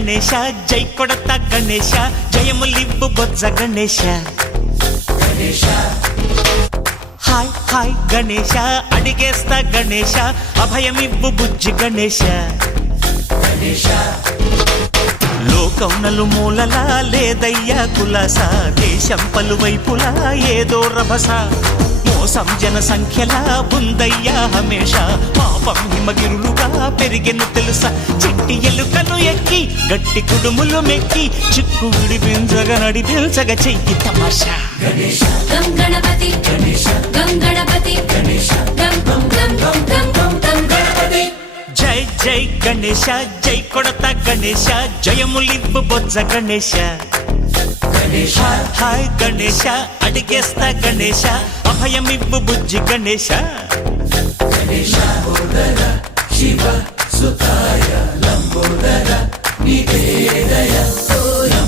గణేశ జై కొడత గణేశ జయములివ్వు బొజ్జ Ganesha hi hi Ganesha అడిగేస్తా Ganesha అభయమివ్వు బుజ్జి గణేశ లోకం నలుమూలలా లేదయ్యా కులాస దేశం పలువైపులా ఏదో రభస మోసం జన సంఖ్యలా ఉందయ్యా హమేష పాపం హిమగిరులుగా పెరిగెను తెలుసా చిట్టి ఎలుకను ఎక్కి గట్టి కుడుములు మెక్కి చిక్కు విడిపించగా నడిపించగా చెయ్యి తమాషా గం గణపతి గం గణపతి గం గం గం గం గం గం గణపతి జై జై గణేశ జై కొడత గణేశ జయములివ్వు బొజ్జ గణేశ హాయ్ గణేశ అడిగేస్తా గణేశ అభయమివ్వు బుజ్జి గణేశ శివ సుతాయ లంబోదర నివేదయ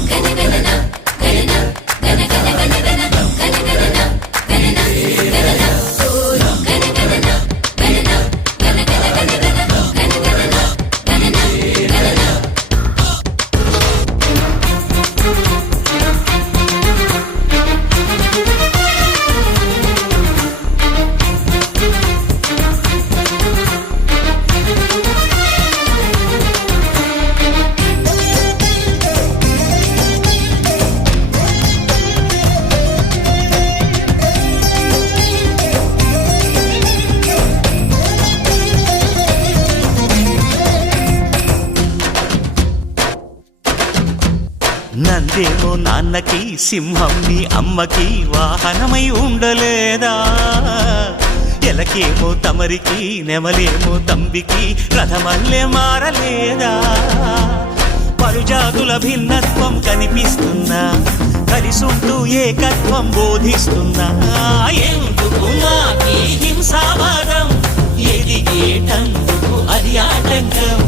గణ గణన గణన గణ గణ గణ గణ గణ గణన గణన గణన గణ గణన గణన గణ గణ గణ గణ గణ గణన గణన గణన నందేమో నాన్నకి సింహం నీ అమ్మకి వాహనమై ఉండలేదా ఎలకేమో తమరికి నెమలేమో తంబికి రథమల్లే మారలేదా పలుజాతుల భిన్నత్వం కనిపిస్తున్నా కలిసుంటూ ఏకత్వం బోధిస్తున్నా ఎందుకు మాకి హింసావాదం ఎదిగేటందుకు అది ఆటంకం